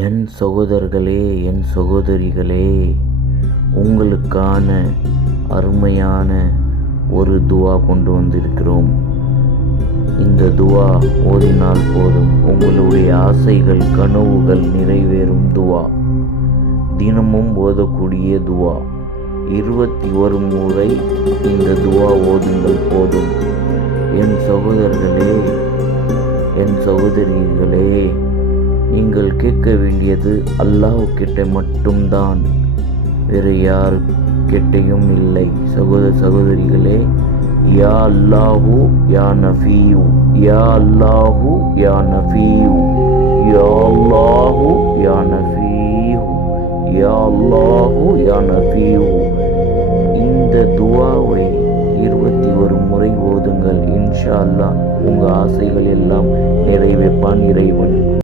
என் சகோதரர்களே, என் சகோதரிகளே, உங்களுக்கான அருமையான ஒரு துவா கொண்டு வந்திருக்கிறோம். இந்த துவா ஓதினால் போதும், உங்களுடைய ஆசைகள் கனவுகள் நிறைவேறும் துவா. தினமும் ஓதக்கூடிய துவா. 21 முறை இந்த துவா ஓதுங்கள் போதும். என் சகோதரர்களே, என் சகோதரிகளே, நீங்கள் கேட்க வேண்டியது அல்லாஹ்கிட்ட மட்டும்தான், வேறு யார் கிட்டையும் இல்லை. சகோதரிகளே, யா அல்லாஹு யா நஃபியு, யா அல்லாஹு யா நஃபியு, யா அல்லாஹு யா நஃபியு, யா அல்லாஹு யா நஃபியு. இந்த துவாவை 21 முறை ஓதுங்கள். இன்ஷா அல்லாஹ் உங்கள் ஆசைகள் எல்லாம் நிறைவேற்பான் இறைவன்.